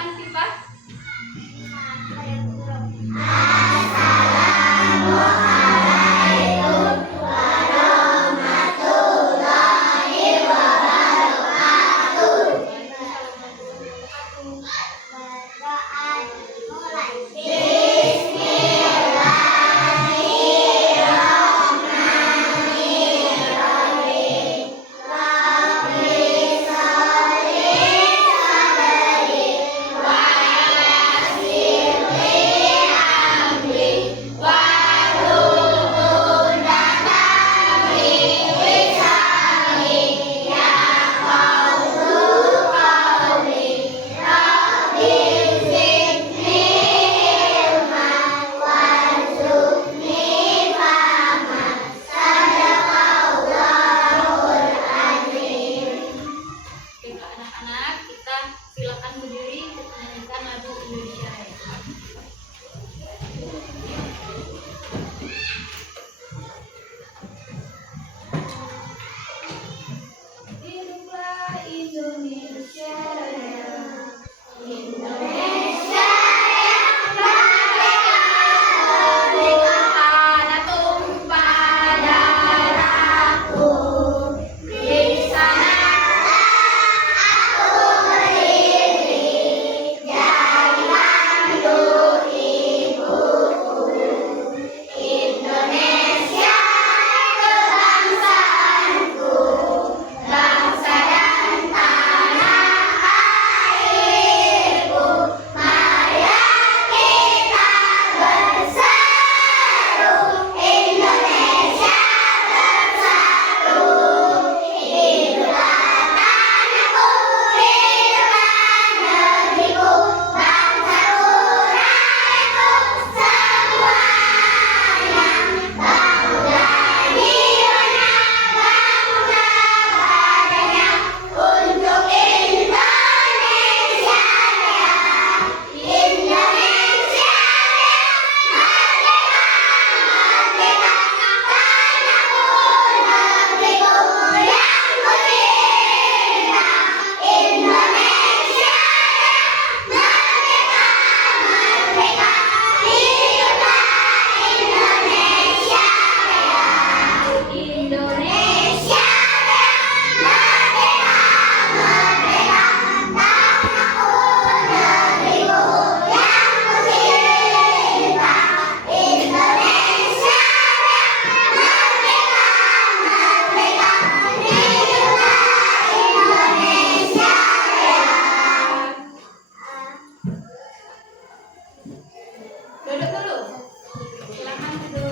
Silakan Pipa. Duduk dulu. Silakan duduk.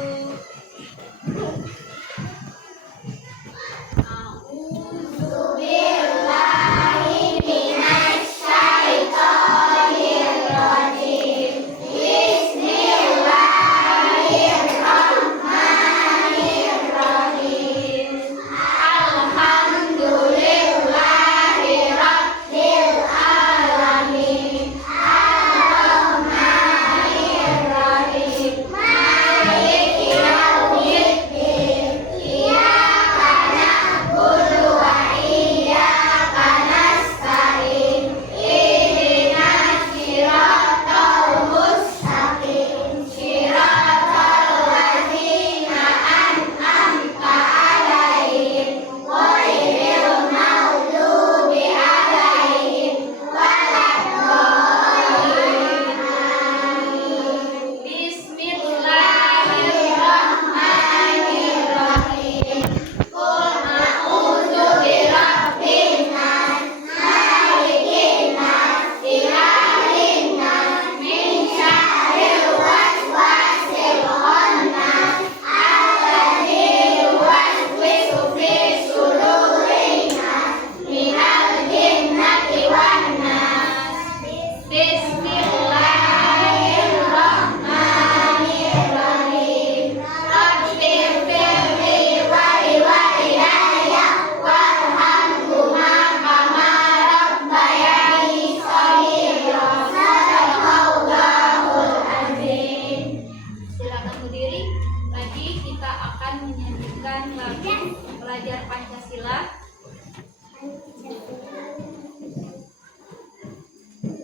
Pelajar Pancasila.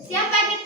Siapa kita?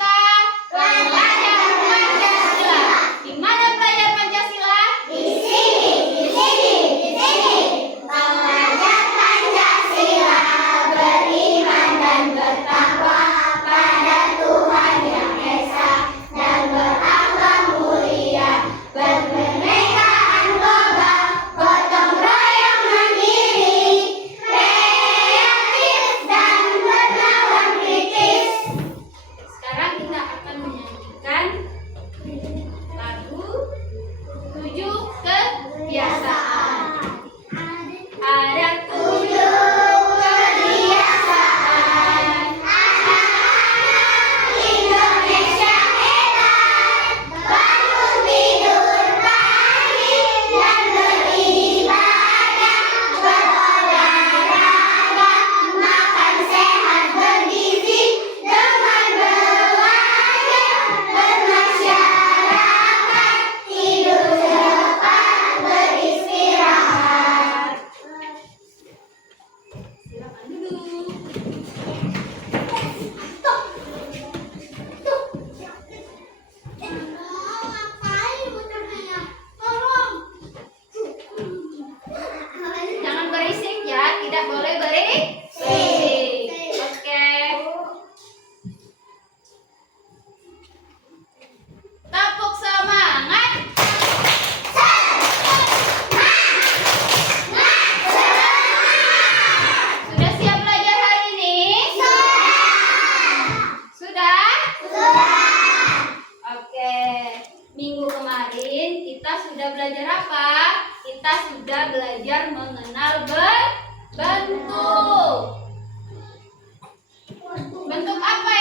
belajar apa? Kita sudah belajar mengenal bentuk. Bentuk apa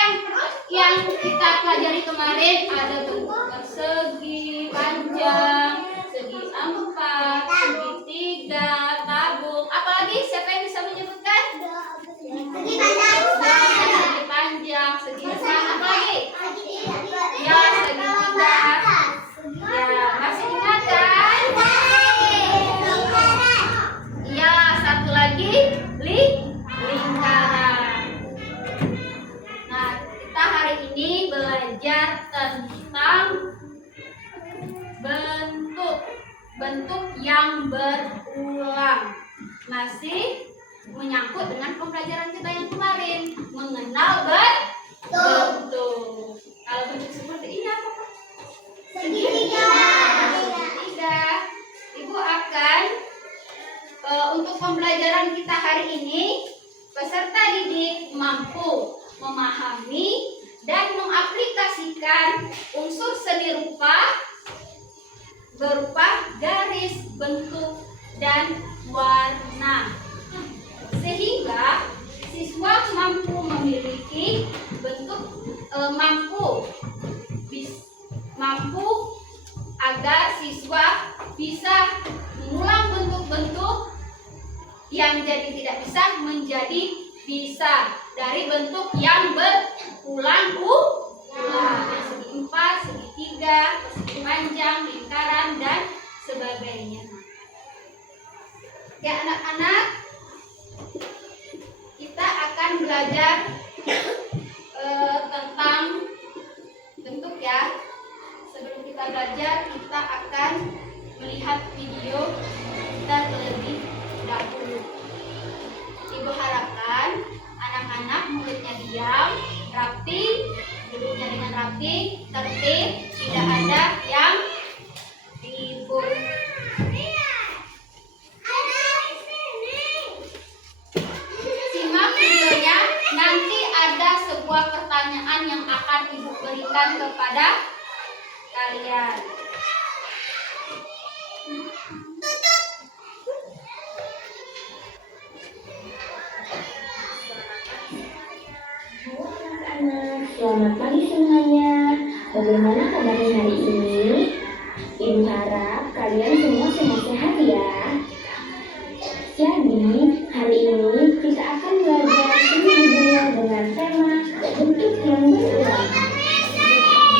yang kita pelajari kemarin? Ada bentuk persegi, panjang, segi empat, segitiga, tabung. Apalagi siapa yang bisa menyebutkan? Segi panjang, segi besar, apa lagi? Ya, segitiga. Ya, masih ingat kan? Ya, satu lagi lingkaran. Nah, kita hari ini belajar tentang bentuk yang berulang. Masih menyangkut dengan pembelajaran kita yang kemarin, mengenal bentuk. Kalau bentuk seperti ini apa, Pak? Segitiga. Ibu akan untuk pembelajaran kita hari ini, peserta didik mampu memahami dan mengaplikasikan unsur seni rupa berupa garis, bentuk, dan warna, sehingga siswa mampu memiliki mampu agar siswa bisa mengulang bentuk-bentuk yang jadi tidak bisa menjadi bisa dari bentuk yang berulang-ulang, segi empat, segitiga, persegi panjang, lingkaran, dan sebagainya. Ya anak-anak, kita akan belajar tentang bentuk ya. Sebelum kita belajar, kita akan melihat video terlebih dahulu. Ibu harapkan anak-anak mulutnya diam, rapi, duduknya dengan rapi, tertib, tidak ada yang ribut. Simak videonya, nanti ada sebuah pertanyaan yang akan Ibu berikan kepada kalian. Selamat pagi semuanya. Bagaimana kabarnya hari ini? Ibu harap kalian semua sehat-sehat ya. Jadi, hari ini kita akan belajar seni budaya dengan tema bentuk yang berulang.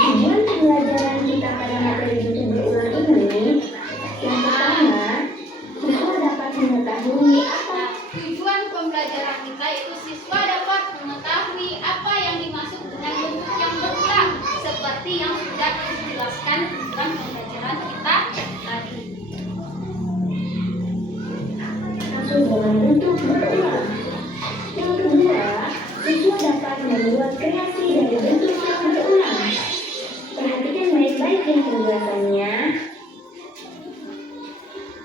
Tujuan pembelajaran kita pada materi bentuk berulang ini, yang pertama, siswa dapat mengetahui apa. Tujuan pembelajaran kita itu siswa dapat mengetahui apa yang dimaksud dengan bentuk yang berulang, seperti yang sudah dijelaskan dalam pembelajaran kita tadi. Masuk dalam bentuk berulang. Yang kedua, siswa dapat membuat kreasi dari bentuk yang berulang. Perhatikan baik-baik ya penjelasannya.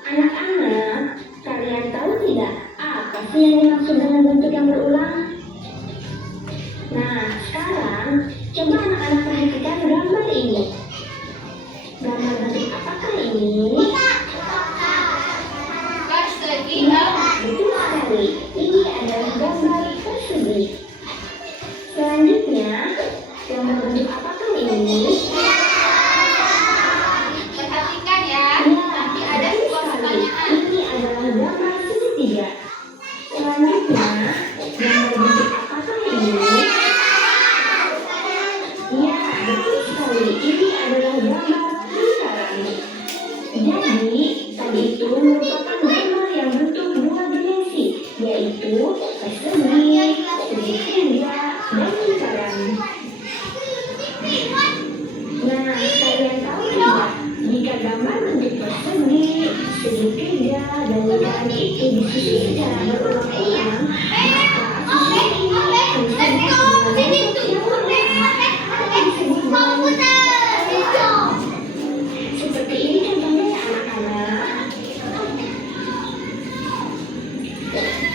Anak-anak, kalian tahu tidak apa sih yang dimaksud dengan bentuk yang berulang? Nah, sekarang coba anak-anak perhatikan gambar ini. Gambar bentuk apakah ini? Persegi. Betul sekali, ini adalah gambar persegi. Selanjutnya, gambar bentuk apakah ini? Perhatikan ya, nanti ada sebuah pertanyaan. Ini adalah gambar segitiga. Selanjutnya, gambar bentuk apakah ini? Ya, betul sekali, ini adalah gambar lingkaran. Jadi, tadi itu merupakan gambar yang bentuk dua dimensi, yaitu persegi, segitiga, dan lingkaran. Nah, kalian tahu tidak, jika gambar bentuk persegi, segitiga, dan lingkaran itu disusun secara berulang-ulang, maka sisi ini akan disebut dengan bentuk yang berulang atau disebut dengan persegi. Seperti ini contohnya ya anak-anak.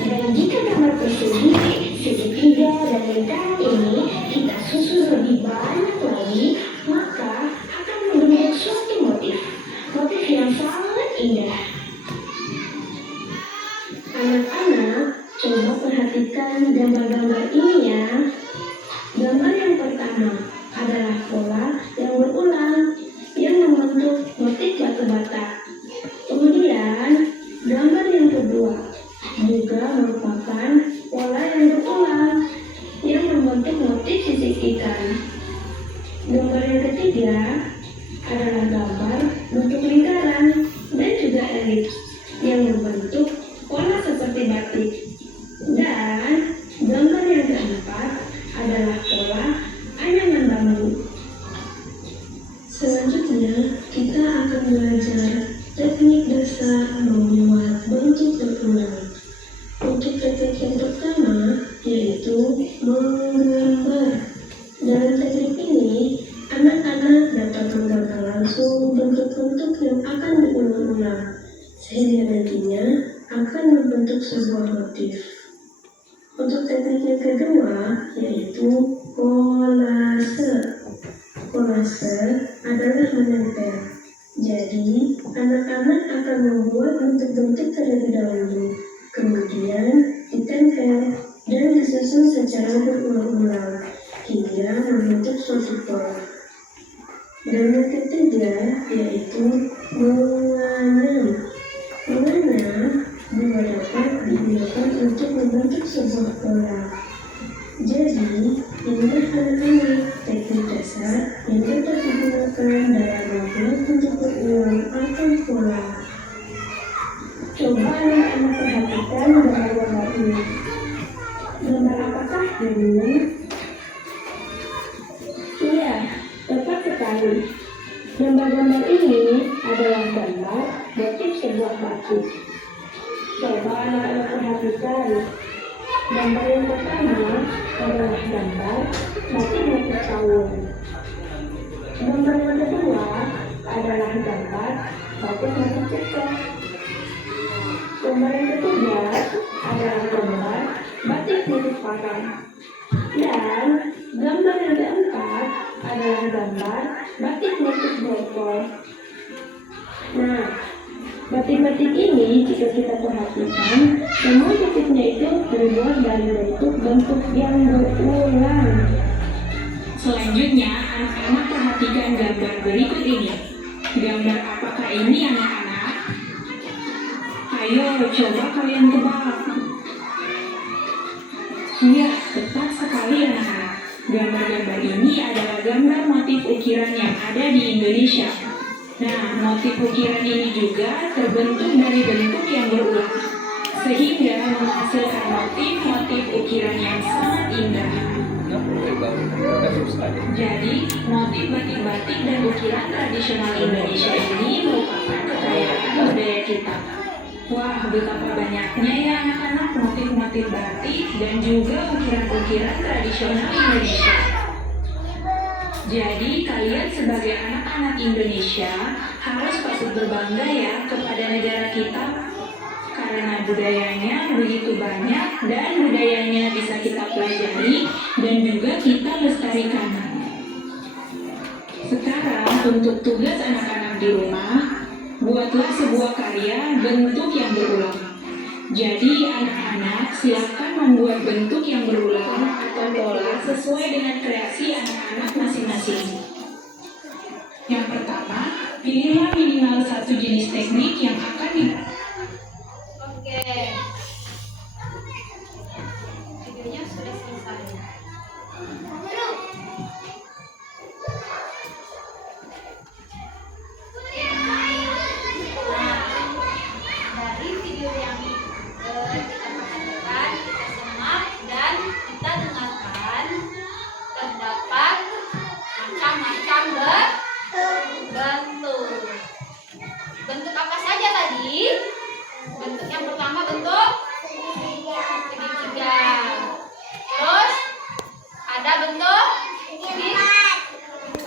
Dan jika gambar persegi, segitiga, dan lingkaran ini kita susun lebih banyak lagi, maka akan membentuk suatu motif yang sama ketiga adalah gambar bentuk lingkaran dan juga elips yang membentuk pola seperti batik. Dan gambar yang keempat adalah pola anyaman bambu. Selanjutnya, kita akan belajar teknik dasar membuat bentuk berulang. Untuk teknik yang pertama, yaitu menggambar. Dalam teknik ini, anak-anak dapat menggambar langsung bentuk-bentuk yang akan diulang-ulang, sehingga nantinya akan membentuk sebuah motif. Untuk teknik yang kedua, yaitu kolase. Kolase adalah menempel. Jadi, anak-anak akan membuat bentuk-bentuk terlebih dahulu, kemudian ditempel dan disusun secara berulang-ulang hingga membentuk suatu pola. Dan yang ketiga yaitu menganam. Menganam juga dapat digunakan untuk membentuk sebuah pola. Jadi, inilah anak-anak teknik dasar yang dapat digunakan dalam membuat bentuk berulang atau pola. Coba anak-anak perhatikan gambar-gambar ini. Gambar apakah ini? Iya, tepat sekali. Gambar-gambar ini adalah gambar motif sebuah batu. Coba anak-anak perhatikan. Gambar yang pertama adalah gambar batik motif tawon. Gambar yang kedua adalah gambar batik motif cekok. Gambar yang ketiga adalah gambar batik motif parang. Dan gambar yang keempat adalah gambar batik motif botol. Nah, batik-batik ini jika kita perhatikan, semua motifnya itu terbuat dari bentuk yang berulang. Selanjutnya, anak-anak perhatikan gambar berikut ini. Gambar apakah ini, anak-anak? Ayo, coba kalian tebak. Iya, tepat sekali anak-anak. Gambar-gambar ini adalah gambar motif ukiran yang ada di Indonesia. Nah, motif ukiran ini juga terbentuk dari bentuk yang berulang, sehingga menghasilkan motif-motif ukiran yang sangat indah. Jadi, motif batik-batik dan ukiran tradisional Indonesia ini merupakan kekayaan budaya kita. Wah, betapa banyaknya ya anak-anak motif-motif batik dan juga ukiran-ukiran tradisional Indonesia. Jadi kalian sebagai anak-anak Indonesia harus patut berbangga ya kepada negara kita. Karena budayanya begitu banyak dan budayanya bisa kita pelajari dan juga kita lestarikan. Sekarang untuk tugas anak-anak di rumah, buatlah sebuah karya bentuk yang berulang. Jadi anak-anak silakan membuat bentuk yang berulang atau pola sesuai dengan kreasi anak-anak masing-masing. Yang pertama, pilihlah minimal satu jenis teknik yang akan Oke. Videonya sudah selesai. Dari video yang kita perhatikan, kita simak dan kita dengarkan, terdapat macam-macam bentuk. Bentuk apa saja tadi? Bentuk yang pertama bentuk segitiga. Terus ada bentuk lingkaran.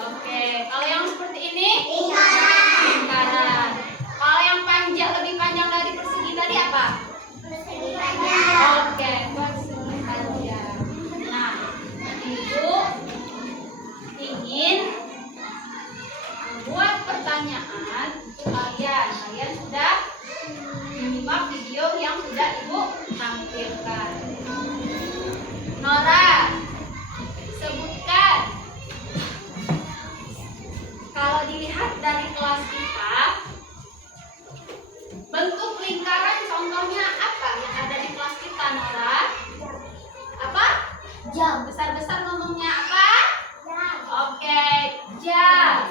Oke, kalau yang seperti ini lingkaran. Kalau yang panjang, lebih panjang dari persegi tadi apa? Persegi panjang. Oke, persegi panjang. Nah, Ibu ingin membuat pertanyaan kalian sudah menyimak video yang sudah Ibu tampilkan. Nora, sebutkan. Kalau dilihat dari kelas kita, bentuk lingkaran contohnya apa yang ada di kelas kita, Nora? Apa? Jam. Besar-besar ngomongnya apa? Jam. Oke, jam.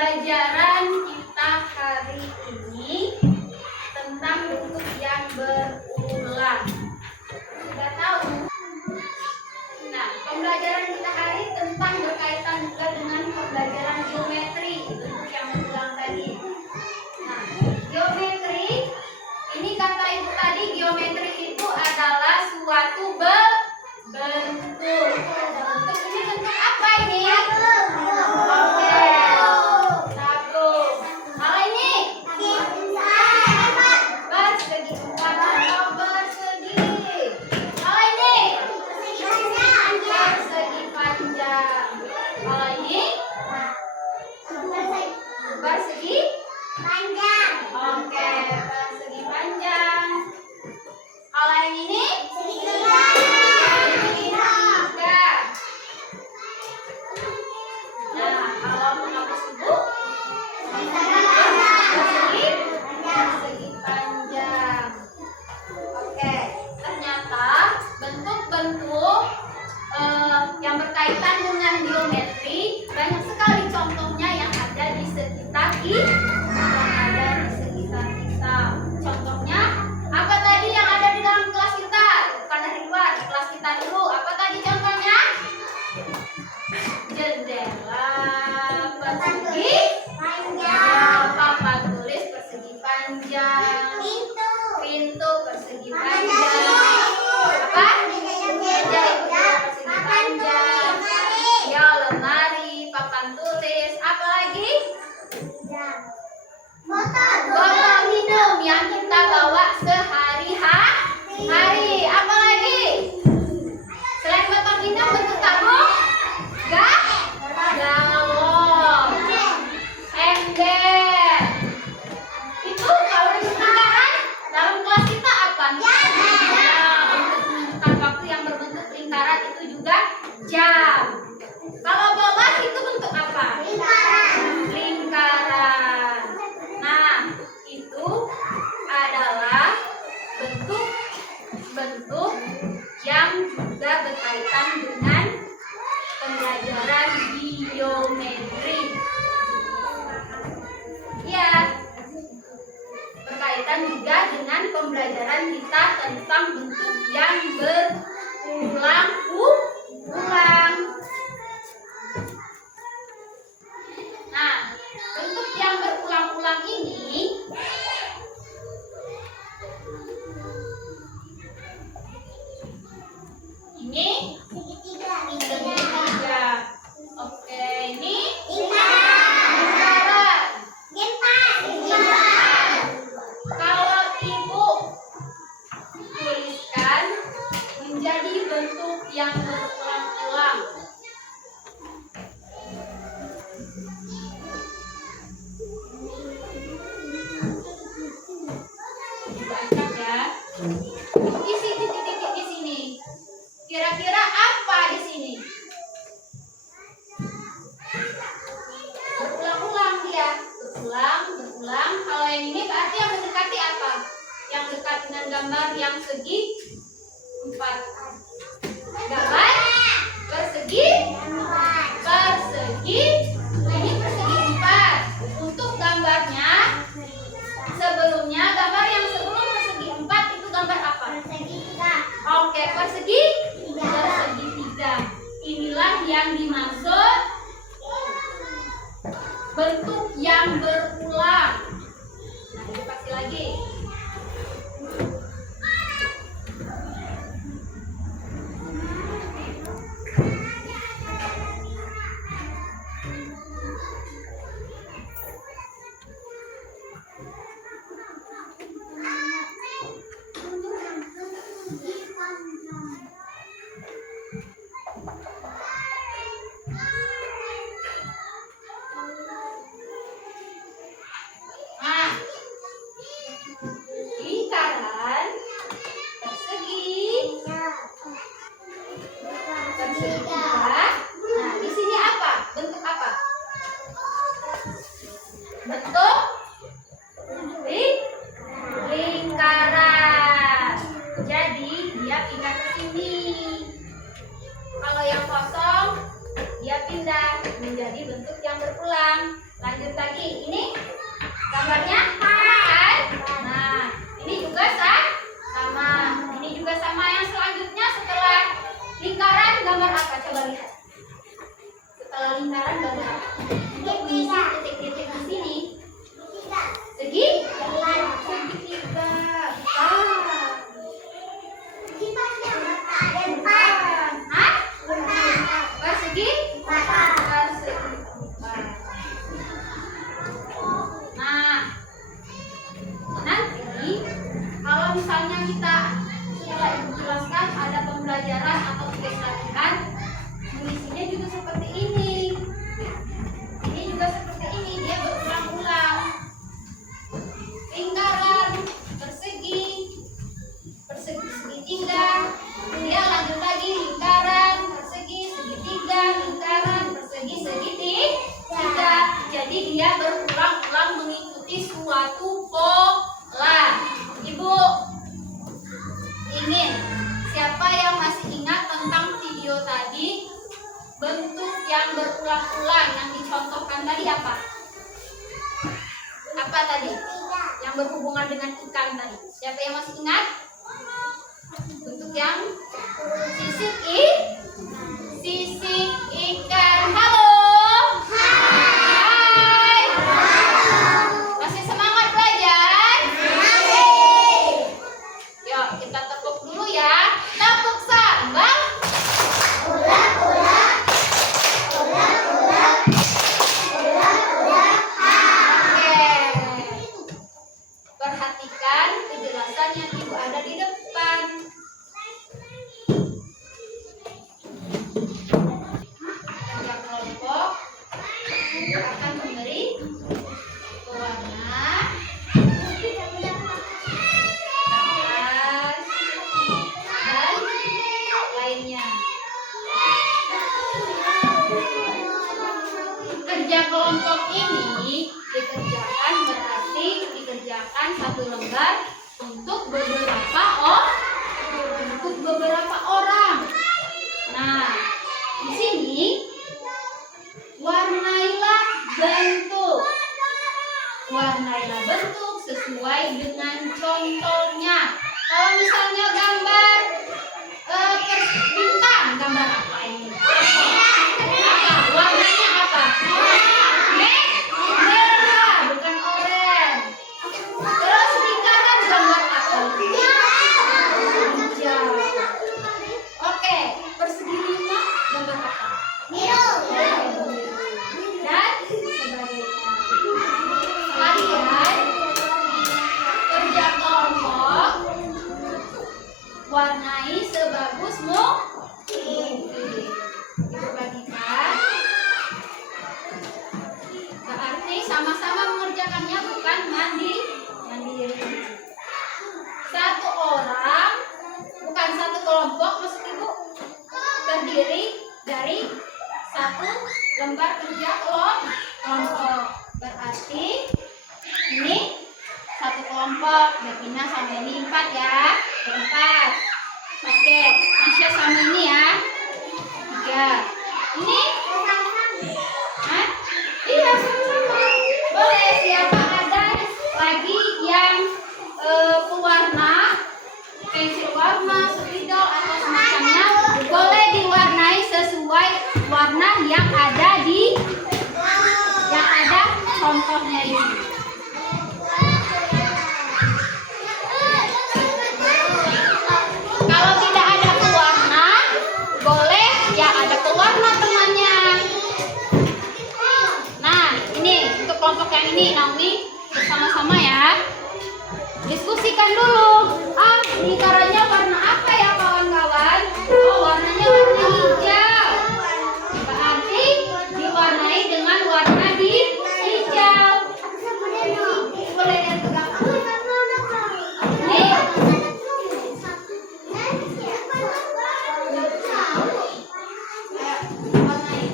pembelajaran kita hari ini tentang bentuk yang berulang. Sudah tahu? Nah, pembelajaran kita hari tentang berkaitan juga dengan pembelajaran geometri, bentuk yang berulang tadi. Nah, geometri, ini kata ibu tadi, geometri itu adalah suatu bentuk. Bentuk ini bentuk apa ini? Oke. Tabung. Kalau ini? Persegi empat atau persegi. Kalau ini? Persegi panjang. Kalau ini? Persegi panjang. Oke, persegi panjang. Kalau yang ini? Nah, kalau menghapus ibu, persegi panjang. Oke, ternyata bentuk-bentuk yang berkaitan dengan geometri banyak sekali contohnya yang ada di sekitar kita. Contohnya apa tadi yang ada di dalam kelas kita? Bukan dari luar, di kelas kita dulu. Apa tadi contohnya? Jendela persegi panjang. Papa tulis persegi panjang. Pintu persegi panjang. Apa? Meja ibu persegi panjang. Ya, lemari, papan tulis. Apa lagi? Botol minum yang kita bawa sehari-hari. Apa lagi? Selain botol minum, bentuk tabung? Galon, ember. Itu kalau di lingkaran dalam kelas kita apa? Ya, untuk menentukan waktu yang berbentuk lingkaran itu juga jam. Kalau bola itu bentuk apa? Lingkaran. Nah, itu adalah bentuk-bentuk yang juga berkaitan dengan pembelajaran geometri. Ya, berkaitan juga dengan pembelajaran kita tentang bentuk yang berulang-ulang. Nah, bentuk yang berulang-ulang ini segitiga. Oke, ini lingkaran. Kalau ibu tuliskan menjadi bentuk yang berulang-ulang. Dibaca ya. Isi titik-titik di sini. Kira-kira apa di sini? Berulang-ulang dia. Berulang. Kalau yang ini berarti yang mendekati apa? Yang dekat dengan gambar yang segi 4. Gambar persegi. Ini persegi 4. Untuk gambarnya sebelumnya, gambar yang sebelum persegi 4 itu gambar apa? Oke, persegi 3. Inilah yang dimaksud bentuk yang berulang. Nah, ini pasti lagi. Nah, lingkaran persegi. Nah, di sini apa? Bentuk apa? Bentuk lingkaran. Jadi dia pindah ke sini. Kalau yang kosong dia pindah menjadi bentuk yang berulang. Lanjut lagi. Ini gambarnya sama kan? Nah, ini juga sama. Ini juga sama. Yang selanjutnya setelah lingkaran gambar apa? Coba lihat. Setelah lingkaran gambar apa? Untuk mengisi titik-titik di sini. Segi? Segitiga. Hah? Persegi? Persegi. Nah, nanti kalau misalnya kita setelah ibu jelaskan ada pembelajaran atau tugas latihan, mengisinya juga seperti ini. Ini juga seperti ini, dia berulang-ulang. Lingkaran, persegi, persegi segitiga, kemudian lanjut lagi lingkaran, persegi segitiga, lingkaran, persegi segitiga. Jadi dia berulang-ulang mengikuti suatu pola. Ibu ingin siapa yang masih ingat tentang video tadi? Bentuk yang berulang-ulang yang dicontohkan tadi apa? Apa tadi? Yang berhubungan dengan ikan tadi. Siapa yang masih ingat? Bentuk yang sisik ikan. Halo. Hai. Masih semangat belajar? Yuk kita tepuk dulu ya. Tepuk sambal. Perhatikan kejelasan yang ibu ada di depan. Kerja kelompok akan memberi warna, kertas, dan lainnya. Kerja kelompok ini dikerjakan berarti dikerjakan satu lembar untuk beberapa orang. Nah, di sini warnailah bentuk sesuai dengan contohnya. Kalau misalnya gambar bintang, gambar apa ini? Apa? Warnanya apa? Merah, bukan oranye. Terus lingkaran gambar apa? Hijau. Oke, persegi 5 gambar apa? Dan sebagainya. Kalian kerja kelompok warnai sebagus mungkin. Ibu bagikan. Berarti sama-sama mengerjakannya, bukan mandiri. Satu orang, bukan satu kelompok, maksud ibu terdiri dari satu lembar kerja kelompok. Berarti ini satu kelompok. Devina sama ini 4 ya. 4. Oke, Masya sama ini ya. 3. Ini? Hah? Iya, sama-sama. Boleh, siapa ada lagi yang pewarna, pensil warna, spidol atau semacamnya, boleh diwarnai sesuai warna yang ada contohnya di sini. Kalau tidak ada pewarna, boleh ya ada pewarna temannya. Nah, ini untuk kelompok yang ini, Naomi bersama-sama ya. Diskusikan dulu. Lingkarannya warna apa ya kawan-kawan? Oh, warnanya warna hijau. Berarti diwarnai dengan warna hijau. Boleh lihat ke belakang. Nih. Warnai.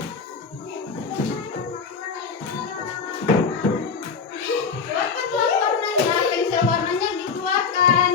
Keluarkan warnanya, pensil warnanya dikeluarkan.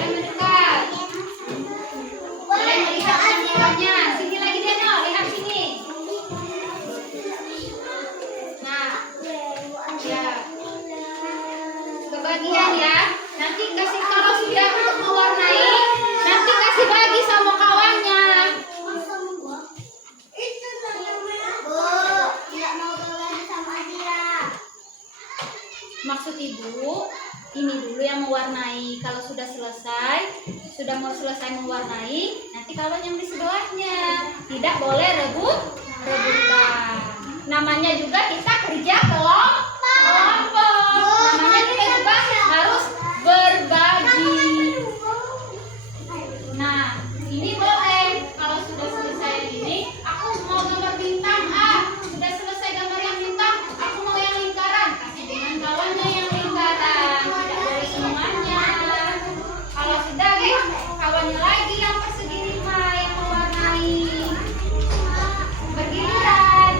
boleh mendekat. Boleh melihat tampilannya. Sini lagi Deno, lihat sini. Nah, ya. Kebagian ya. Nanti kasih kalau sudah untuk mewarnai, nanti kasih bagi sama kawannya. Maksud ibu, ini dulu yang mewarnai. Kalau sudah mau selesai mewarnai, nanti kawan yang di sebelahnya. Tidak boleh rebutan. Namanya juga kita kerja kelompok. Namanya kita juga harus berbagi. Nah, ini boleh. Kalau sudah selesai ini, aku mau gambar bintang A. Sudah selesai gambar yang bintang, aku mau yang lingkaran. Kasih dengan kawannya yang lingkaran. Tidak boleh semuanya. Kalau sudah, kawannya lagi yang persegi 5 yang mewarnai. Bergiliran.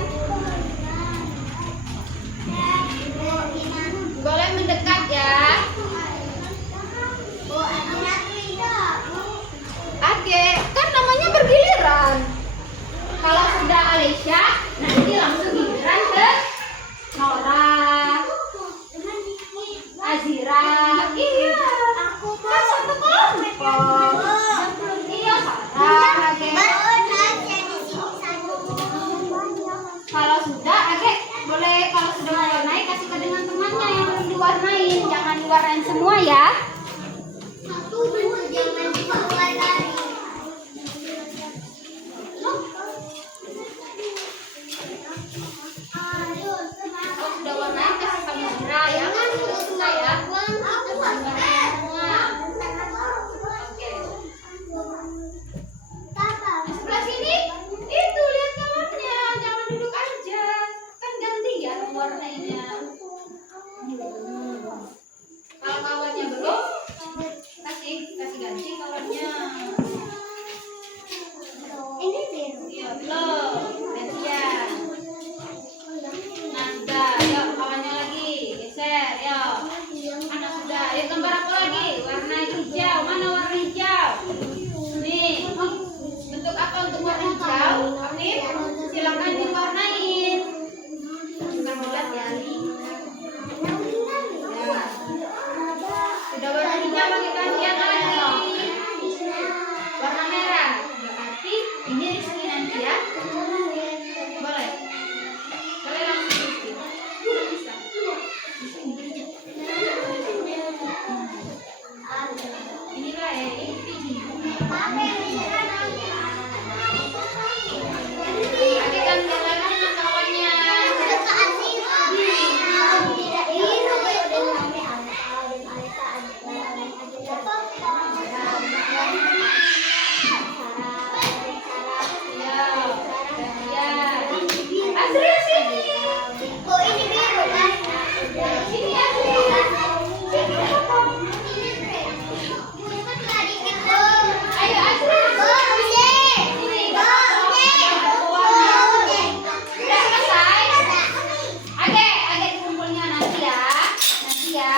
Boleh mendekat ya. Age, kan namanya bergiliran. Kalau sudah Alicia, nanti langsung giliran ke Nora, Azira. Iya, kan satu kelompok. Iya, Sarah, Age. Kalau sudah, Age, boleh kalau sudah mewarnai kasih ke dengan temannya yang belum diwarnain. Jangan diwarnain semua ya. Kalau sudah warnain kasih sama Zira ya. Selesai ya. Warnain semua. Oke. Di sebelah sini, itu lihat kawannya. Jangan duduk aja. Kan gantian mewarnainya. Kalau kawannya belum, kasih ganti kawannya. Ini biru. Iya, belum. Gantian. Nah, sudah. Yuk, kawannya lagi. Geser, yuk. Mana sudah? Yuk, gambar apa lagi? Warna hijau. Mana warna hijau? Nih. Bentuk apa untuk warna hijau? Afif, silakan diwarnain. Bukan bulat ya, Ali. Ya. Sudah warna hijau, pakai gantian lagi. Warna merah. Berarti ini Rizky nanti ya. Boleh. Boleh langsung Rizky. Bisa. Inilah ini Rizky. Adik gantian lagi dengan kawannya. Ya, gantian. Azril sini. Sini Azril. Sini Papa. Ayo Azril. Sini. Sudah selesai? Adek kumpulnya nanti ya. Nanti ya.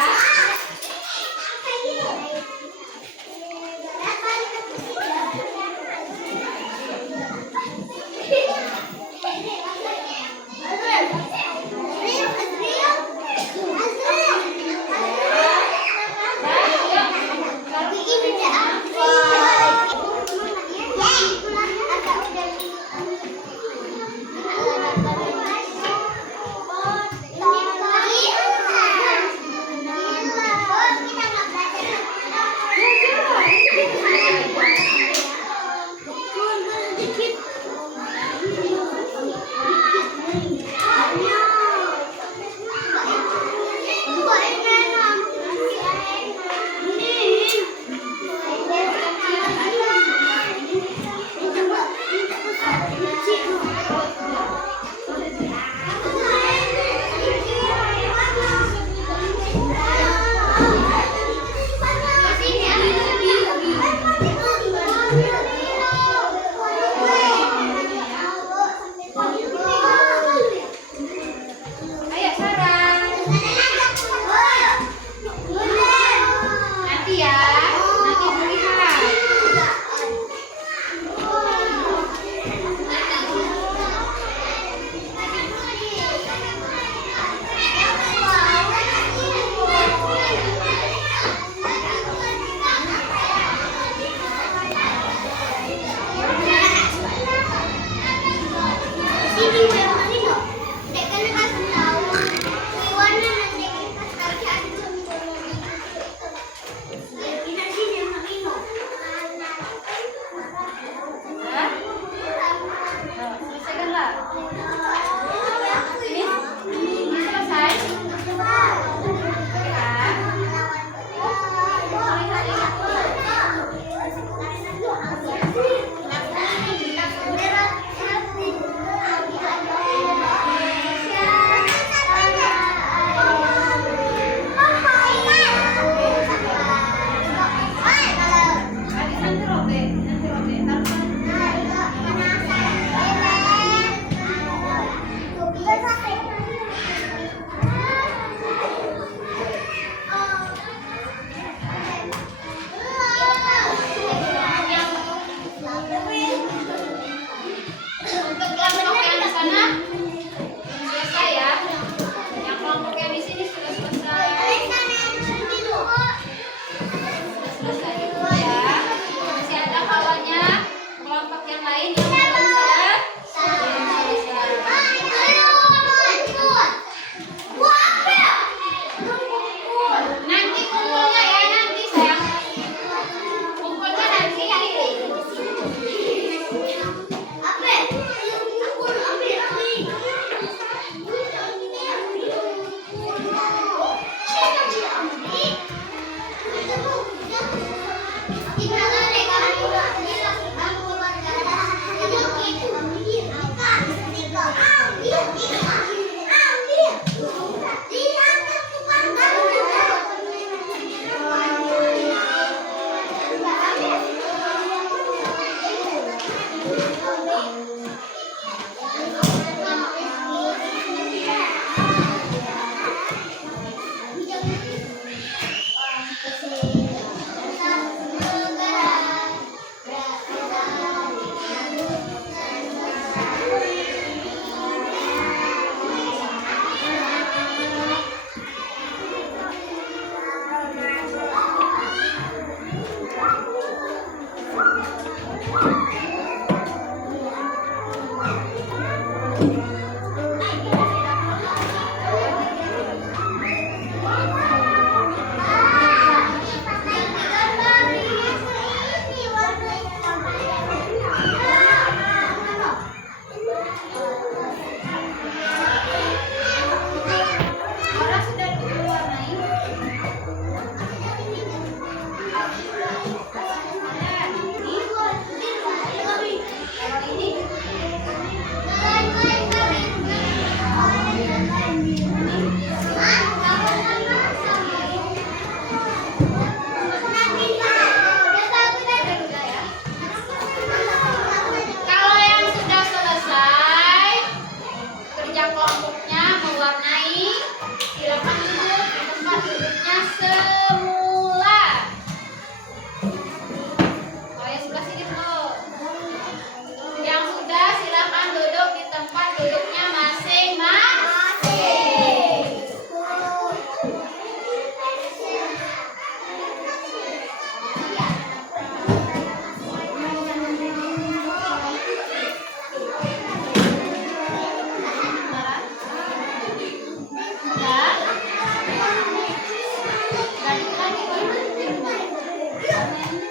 Oh.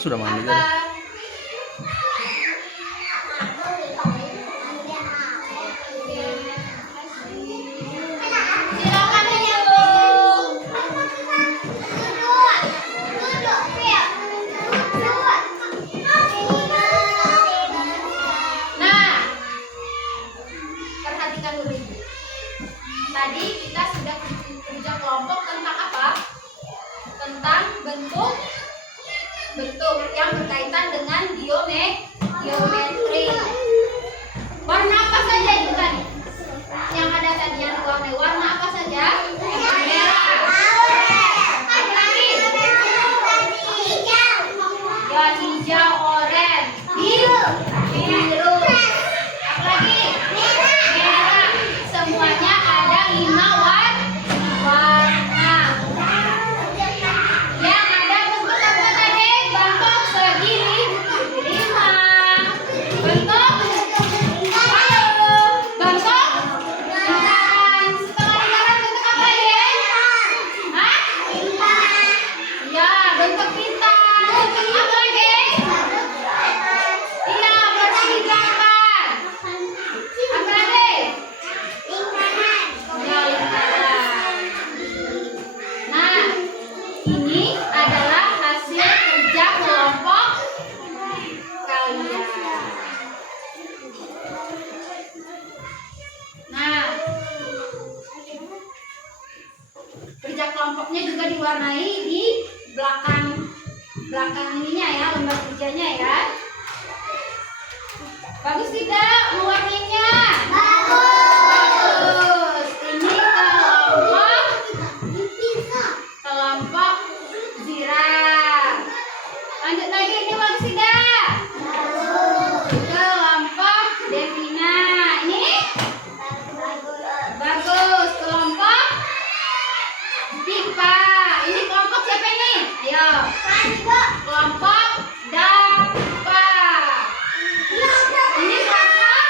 Sudah mandi kan? Silakan duduk. Nah, perhatikan dulu. Tadi kita sudah kerja kelompok tentang apa? Tentang bentuk yang berkaitan dengan geometri. Warna apa saja itu tadi? Yang ada tadi yang diwarnai warna apa saja? Merah. Apa lagi? Ya, hijau, oranye, biru. Apa lagi? Merah. Semuanya ada 5 warna. Yang ada bentuk apa tadi? Bentuk segi 5. Bentuk bentuk lingkaran. Setelah lingkaran bentuk apa ya? Hah? Ya, bentuk bintang. Apa lagi? Iya, bentuk lingkaran. Apa lagi? Ya, lingkaran. Nah, ini adalah hasil kerja kelompok kalian. Nah, kerja kelompoknya juga diwarnai di belakang ininya ya, lembar kerjanya ya. Bagus tidak mewarnainya? Bagus. Ini kelompok ziraf. Lanjut lagi, ini bagus tidak? Kelompok Devina. Ini bagus. Kelompok Dipa. Ini kelompok siapa ini? Ayo. Kelompok Dapa. Ini kelompok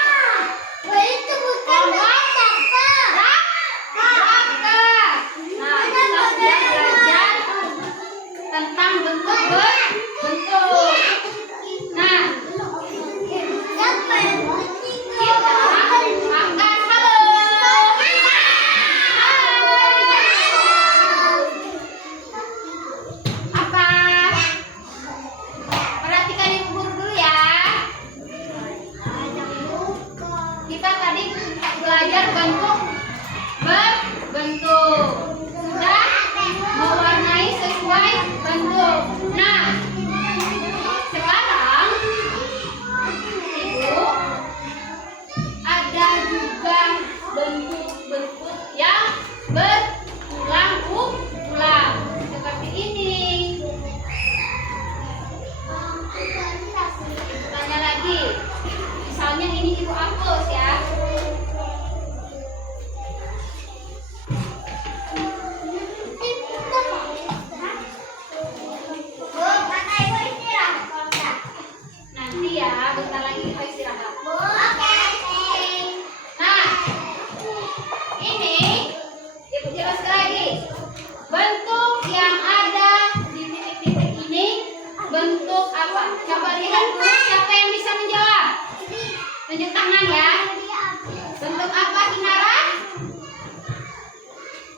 ini, Ibu jelaskan lagi. Bentuk yang ada di titik-titik ini bentuk apa? Coba lihat dulu siapa yang bisa menjawab. Tunjuk tangan ya. Bentuk apa Kinara?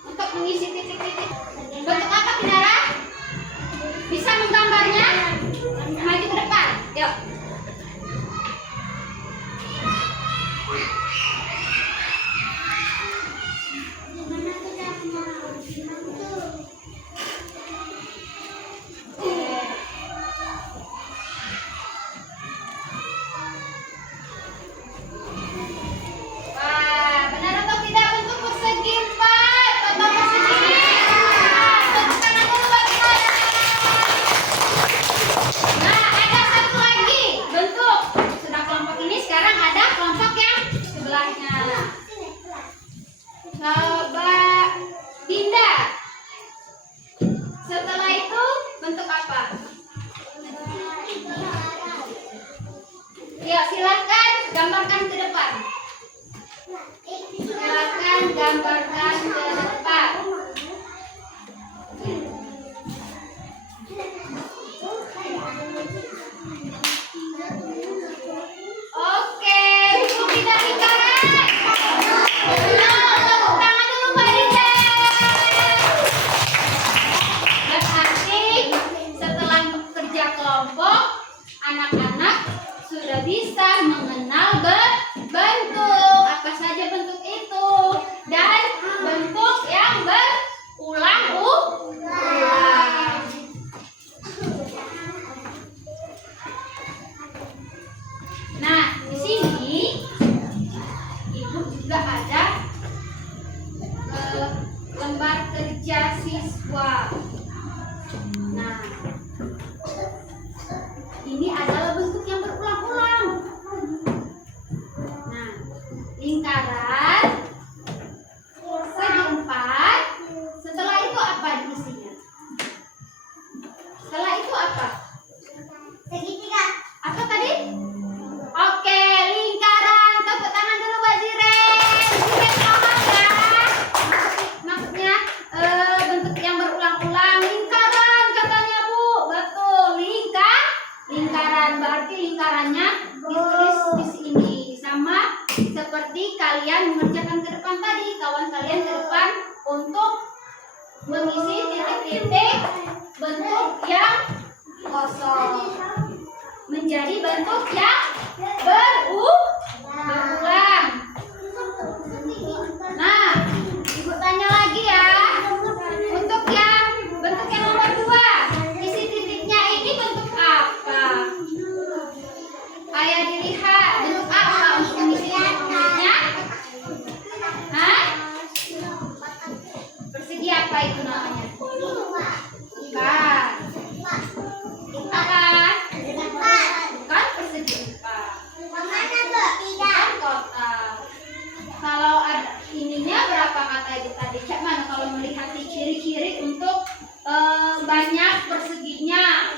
Untuk mengisi titik-titik. Bentuk apa Kinara? Bisa menggambarnya? Maju ke depan. Yuk. Wah, benar atau tidak bentuk persegi 4 atau persegi 5? Tepuk tangan dulu buat kita. Nah, ada satu lagi bentuk. Sudah kelompok ini, sekarang ada kelompok yang sebelahnya. Coba Dinda. Setelah itu bentuk apa? Ya, silakan gambarkan ke depan. Silakan gambarkan ke depan. Oke, buku tidak lingkaran. Tepuk tangan dulu Mbak Dinda. Berarti setelah kerja kelompok, anak-anak sudah bisa mengenal bentuk. Apa saja bentuk itu dan bentuk yang berulang-ulang. Nah, di sini Ibu juga ada lembar kerja siswa. Nah, ini adalah bentuk yang berulang-ulang. Nah, lingkaran, segi 4. Setelah itu apa isinya? Setelah itu apa? Segitiga. Apa tadi? Oke, lingkaran. Tepuk tangan dulu Mbak Ziren. Ziren paham ya? Maksudnya bentuk yang berulang-ulang. Lingkaran katanya Bu. Betul, lingkaran. Berarti lingkarannya ditulis di sini. Sama seperti kalian mengerjakan ke depan tadi. Kawan kalian ke depan untuk mengisi titik-titik bentuk yang kosong menjadi bentuk yang berulang. Nah, Ibu tanya lagi ya. Untuk yang bentuk yang nomor 2, isi titiknya ini bentuk apa? Ayo dilihat bentuk apa untuk mengisi titiknya? Hah? Persegi apa itu namanya? Bukan. Apa? Bukan persegi 4. Bukan kotak. Kalau ada ininya berapa kata Ibu tadi? Cak mana kalau melihat di ciri-ciri untuk banyak perseginya?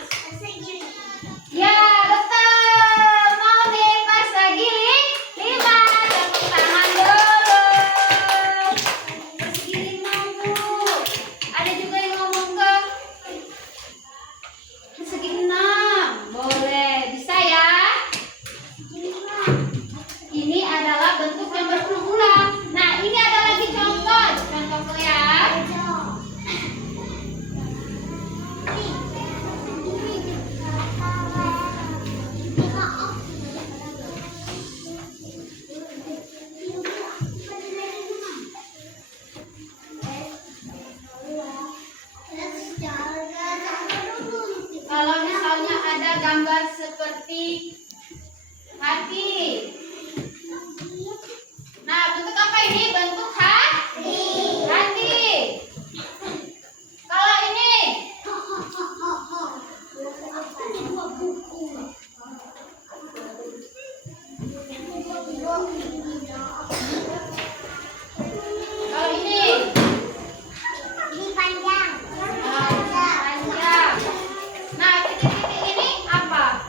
Ya, betul. Mau nih persegi 5. Tepuk tangan dulu. Persegi 5 Bu. Ada juga yang ngomong ke persegi 6. Boleh, bisa ya? Ini adalah bentuk yang berulang-ulang. Nah, ini ada lagi contoh ya. Kalau misalnya ada gambar seperti hati. Nah, bentuk apa ini? Bentuk hati. Kalau ini kalau ini panjang. Panjang. Nah, titik-titik ini apa?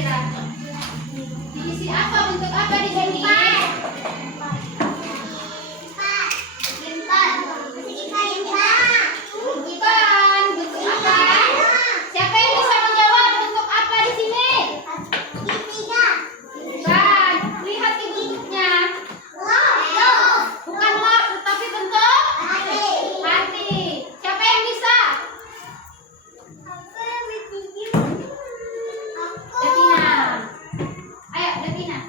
kira-kira? Diisi apa? Bentuk apa di sini? Bukan. Bentuk apa? Siapa yang bisa menjawab bentuk apa di sini? Bukan. Lihat di bentuknya. Bukan lap, tetapi bentuk hati. Siapa yang bisa? Devina. Ayo, Devina.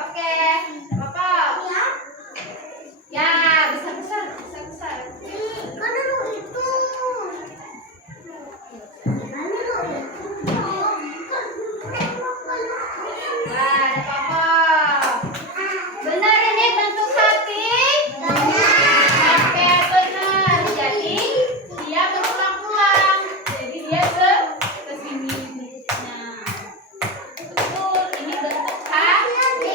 Oke, Bapak. Ya, besar-besar, besar-besar. Wah, ada Papa. Benar ini bentuk hati? Oke, benar. Jadi dia berulang-ulang. Jadi dia ke sini. Nah, betul. Ini bentuk hati.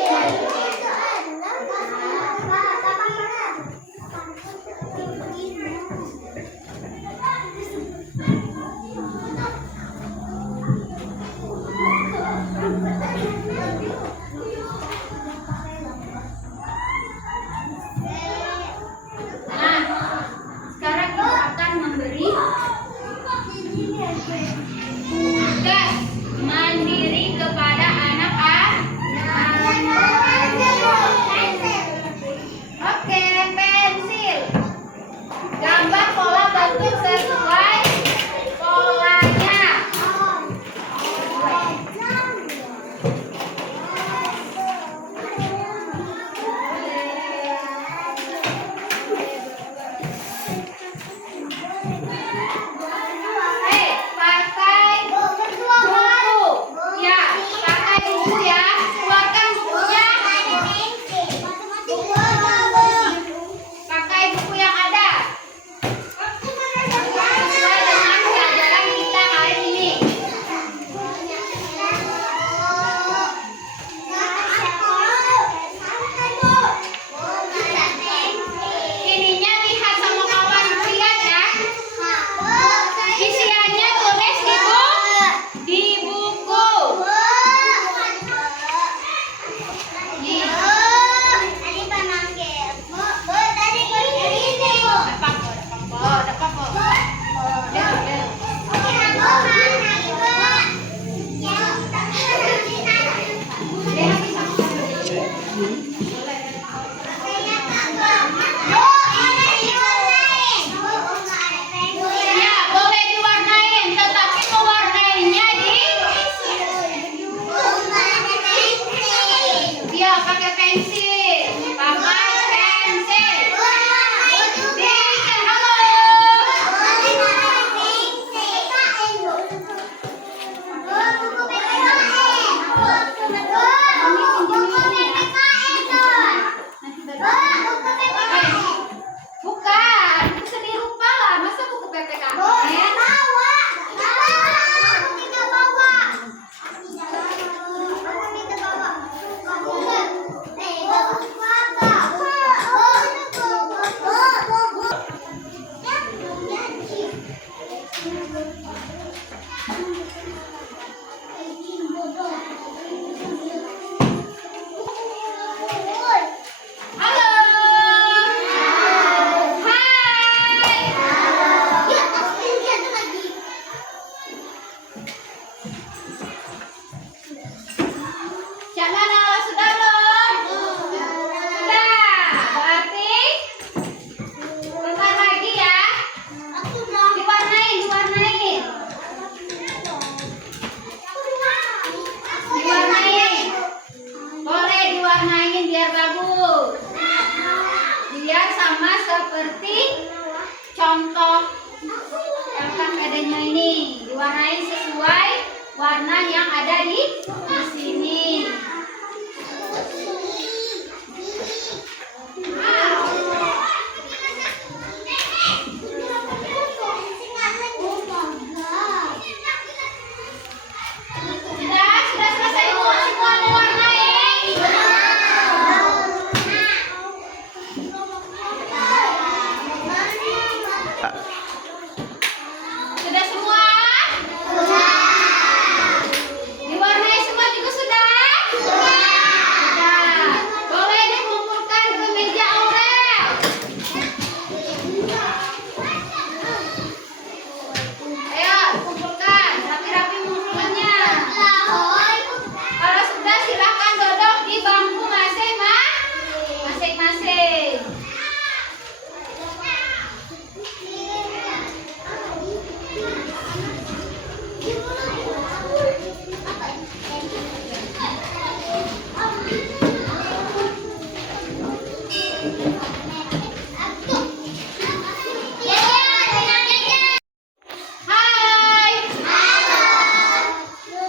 Nah, sekarang kita akan memberi tugas mandiri kepada anak-anak. Oke, pensil. Gambar pola bentuk sesuai polanya. Pakai buku. Ya, pakai buku ya. Keluarkan bukunya. Pakai buku yang ada. Sesuai dengan pelajaran kita hari ini. Ininya lihat sama kawan, lihat ya. Isiannya tulis di buku. Ada papo. Ya, boleh diwarnain, tetapi mewarnainya dia pakai pensil. Pakai pensil. Dirikan halo. Bukan, buku seni rupa lah. Masa buku PPKN? Halo. Hai. Cak Nana, sudah belum? Sudah. Berarti bentar lagi ya. Diwarnain. Boleh diwarnain biar bagus. Biar sama seperti contoh yang adanya ini. Diwarnain sesuai warna yang ada di sini. Sudah selesai semua mewarnai. Hai.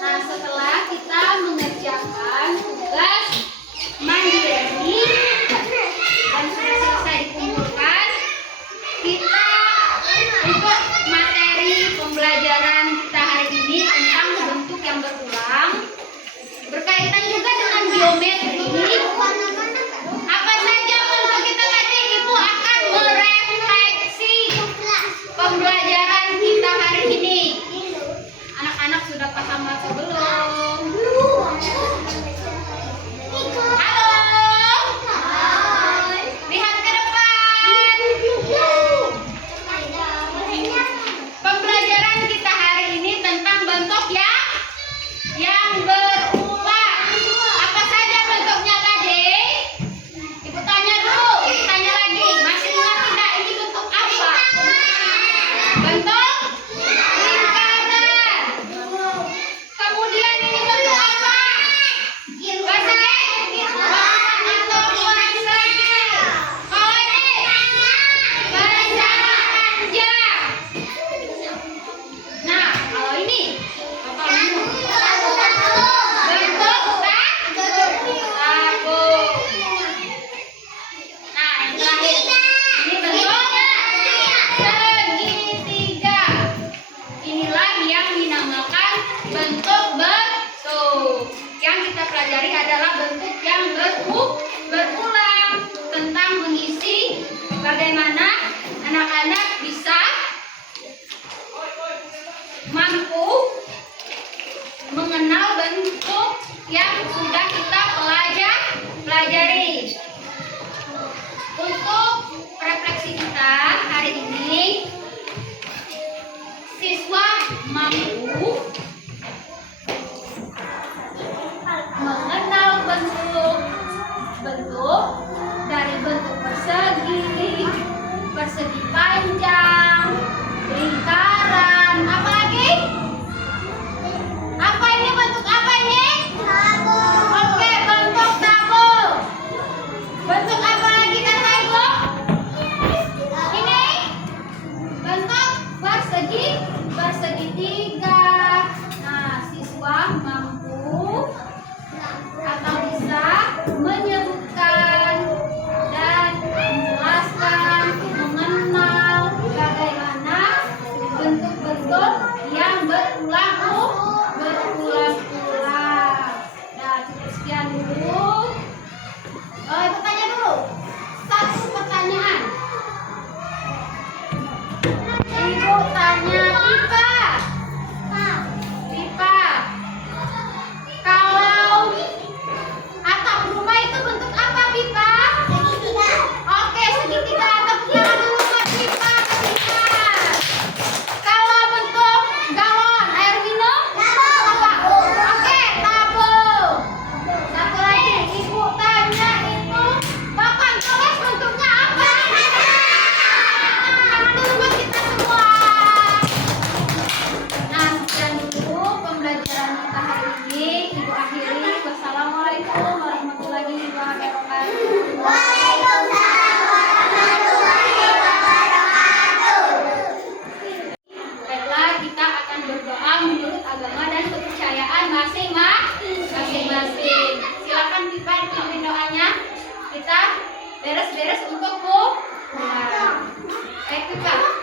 Nah, setelah kita mengerjakan tugas mandiri dan sudah selesai dikumpulkan, kita untuk materi pembelajaran kita hari ini tentang bentuk yang berulang berkaitan juga dengan geometri. Apa saja bentuk kita tadi, Ibu akan merefleksi pembelajaran kita hari ini. Anak-anak sudah paham atau belum? Halo. Lihat ke depan. Pembelajaran kita hari ini tentang bentuk yang berulang. Apa saja bentuknya tadi? Ibu tanya dulu, ibu tanya lagi. Masih ingat tidak ini bentuk apa? Bentuk lingkaran. Kemudian ini bentuk apa? Persegi atau persegi. Kalau ini panjang. Nah, kalau ini apa ini? Bentuk tabung. Nah, yang terakhir ini bentuk segitiga. Inilah yang dinamakan bentuk yang kita pelajari adalah bentuk yang berulang, tentang mengisi bagaimana anak-anak bisa mampu mengenal bentuk yang sudah kita pelajari. Untuk refleksi kita hari ini, siswa mampu mengenal bentuk dari bentuk persegi, persegi panjang, lingkaran, apa lagi? Apa ini bentuk apa ini? Tabung. Oke, bentuk tabung. Bentuk apa lagi kata Ibu? Ini bentuk persegitiga. Nah, siswa mampu atau bisa menyebutkan dan menjelaskan, mengenal bagaimana bentuk-bentuk yang berulang-ulang. Nah, cukup sekian dulu. Ibu tanya dulu. Satu pertanyaan. Ibu tanya pipa. Pipa. Kalau atap rumah itu bentuk apa pipa? Segitiga. Oke, segitiga. Tepuk tangan dulu buat pipa. Kalau bentuk galon air minum? Apa? Oke, tabung. Satu lagi, Ibu tanya itu papan tulis bentuknya apa? Tangan dulu buat kita semua. Nah, sekian dulu pembelajaran kita hari ini. Ibu akhiri. Wassalamualaikum warahmatullahi wabarakatuh. Baiklah, kita akan berdoa menurut agama dan kepercayaan masing-masing. Silakan Pipa dipimpin doanya. Kita beres-beres untuk pulang. Baik, Pipa.